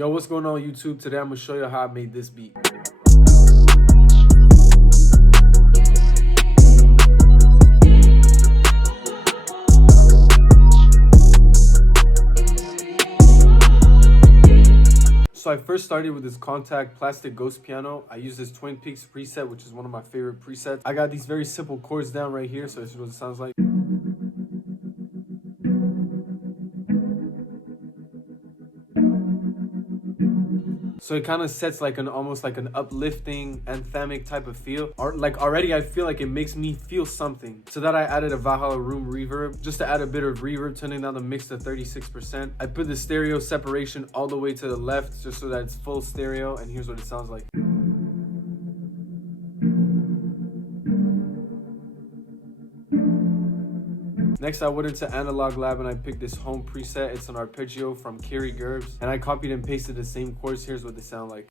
Yo, what's going on YouTube? Today I'm gonna show you how I made this beat. So I first started with this contact plastic ghost piano. I use this Twin Peaks preset, which is one of my favorite presets. I got these very simple chords down right here, so this is what it sounds like. So it kind of sets like almost like an uplifting anthemic type of feel. Or like already I feel like it makes me feel something. So that I added a Valhalla room reverb just to add a bit of reverb, turning down the mix to 36%. I put the stereo separation all the way to the left just so that it's full stereo, and here's what it sounds like. Next, I went into Analog Lab and I picked this home preset. It's an arpeggio from Carrie Gerbs, and I copied and pasted the same chords. Here's what they sound like.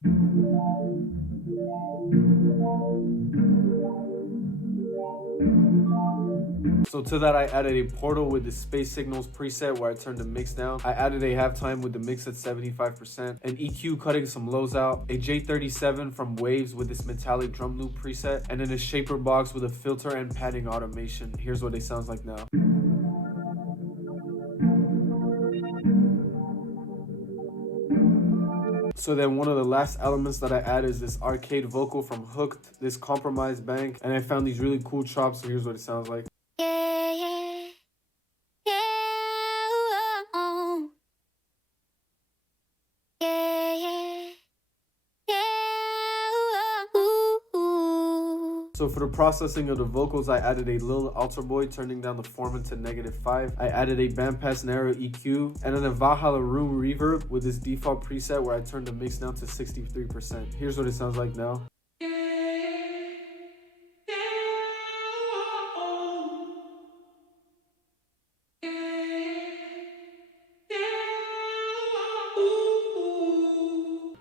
So to that, I added a portal with the Space Signals preset where I turned the mix down. I added a halftime with the mix at 75%, an EQ cutting some lows out, a J37 from Waves with this metallic drum loop preset, and then a shaper box with a filter and padding automation. Here's what it sounds like now. So then one of the last elements that I add is this arcade vocal from Hooked, this compromised bank, and I found these really cool chops, so here's what it sounds like. Yeah, yeah, yeah, oh, yeah, yeah, yeah, ooh. So for the processing of the vocals, I added a little altar boy, turning down the Foreman to -5. I added a bandpass narrow EQ, and then a Valhalla room reverb with this default preset where I turned the mix down to 63%. Here's what it sounds like now.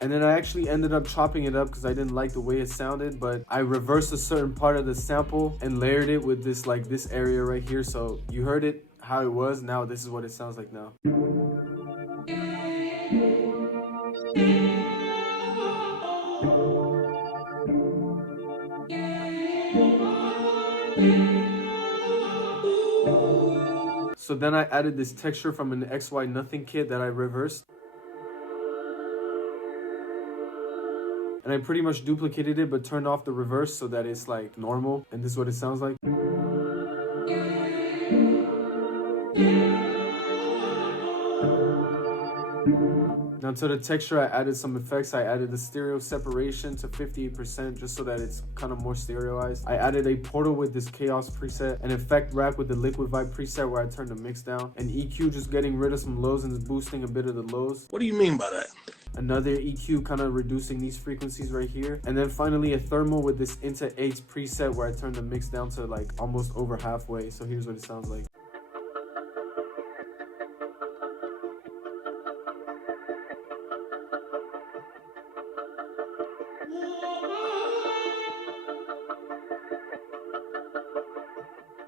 And then I actually ended up chopping it up because I didn't like the way it sounded, but I reversed a certain part of the sample and layered it with this this area right here. So you heard it how it was. Now this is what it sounds like now. So then I added this texture from an XY Nothing kit that I reversed. And I pretty much duplicated it but turned off the reverse so that it's like normal. And this is what it sounds like. Now to the texture, I added some effects. I added the stereo separation to 58% just so that it's kind of more stereoized. I added a portal with this chaos preset, an effect rack with the liquid vibe preset where I turned the mix down, an EQ just getting rid of some lows and boosting a bit of the lows. What do you mean by that? Another EQ kind of reducing these frequencies right here. And then finally a thermal with this into 8s preset where I turned the mix down to like almost over halfway. So here's what it sounds like.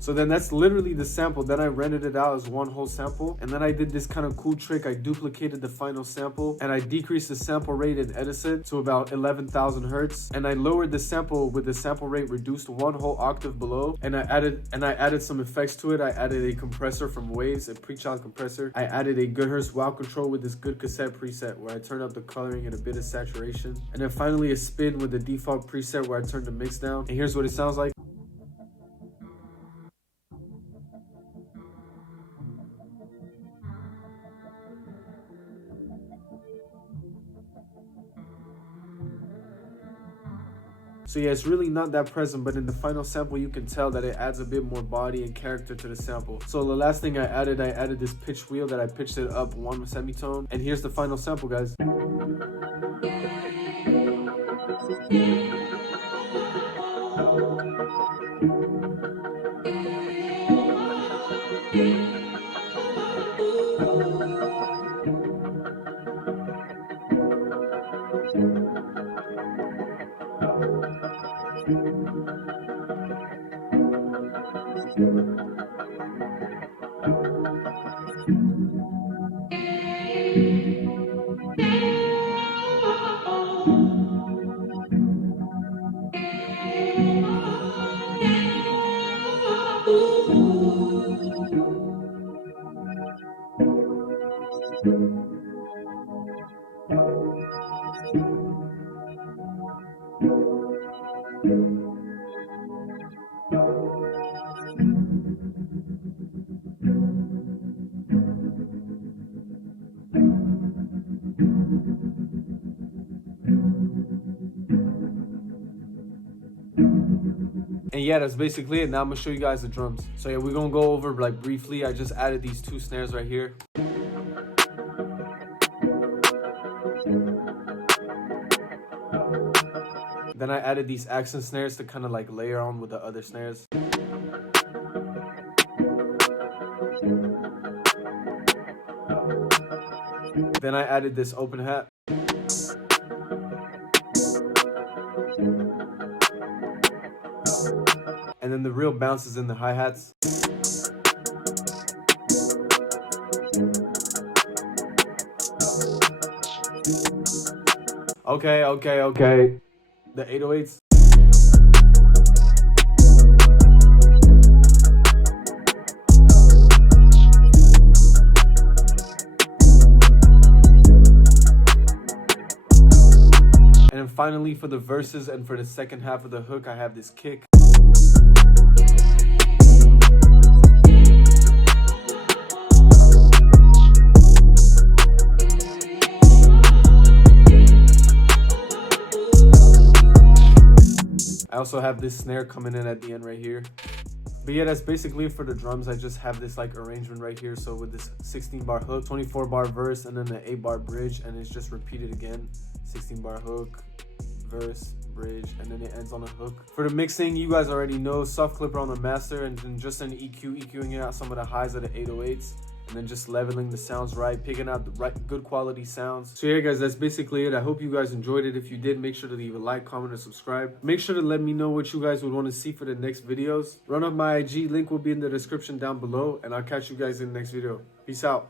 So then that's literally the sample. Then I rendered it out as one whole sample. And then I did this kind of cool trick. I duplicated the final sample and I decreased the sample rate in Edison to about 11,000 hertz. And I lowered the sample with the sample rate reduced one whole octave below. And I added some effects to it. I added a compressor from Waves, a pre-child compressor. I added a good hertz wow control with this good cassette preset where I turned up the coloring and a bit of saturation. And then finally a spin with the default preset where I turned the mix down. And here's what it sounds like. So yeah, it's really not that present, but in the final sample, you can tell that it adds a bit more body and character to the sample. So the last thing I added this pitch wheel that I pitched it up one semitone. And here's the final sample, guys. And yeah, that's basically it. Now I'm gonna show you guys the drums. So yeah, we're gonna go over like briefly. I just added these 2 snares right here. Then I added these accent snares to kind of like layer on with the other snares. Then I added this open hat. And then the real bounce is in the hi-hats. Okay. The 808s. And then finally for the verses and for the second half of the hook, I have this kick. I also have this snare coming in at the end right here. But yeah, that's basically it for the drums. I just have this like arrangement right here. So with this 16 bar hook, 24 bar verse, and then an 8 bar bridge, and it's just repeated again. 16 bar hook, verse, bridge, and then it ends on a hook. For the mixing, you guys already know, soft clipper on the master, and then just an EQing out some of the highs of the 808s. And then just leveling the sounds right, picking out the right good quality sounds. So yeah guys, that's basically it. I hope you guys enjoyed it. If you did, make sure to leave a like, comment, and subscribe. Make sure to let me know what you guys would want to see for the next videos. Run up my IG, link will be in the description down below, and I'll catch you guys in the next video. Peace out.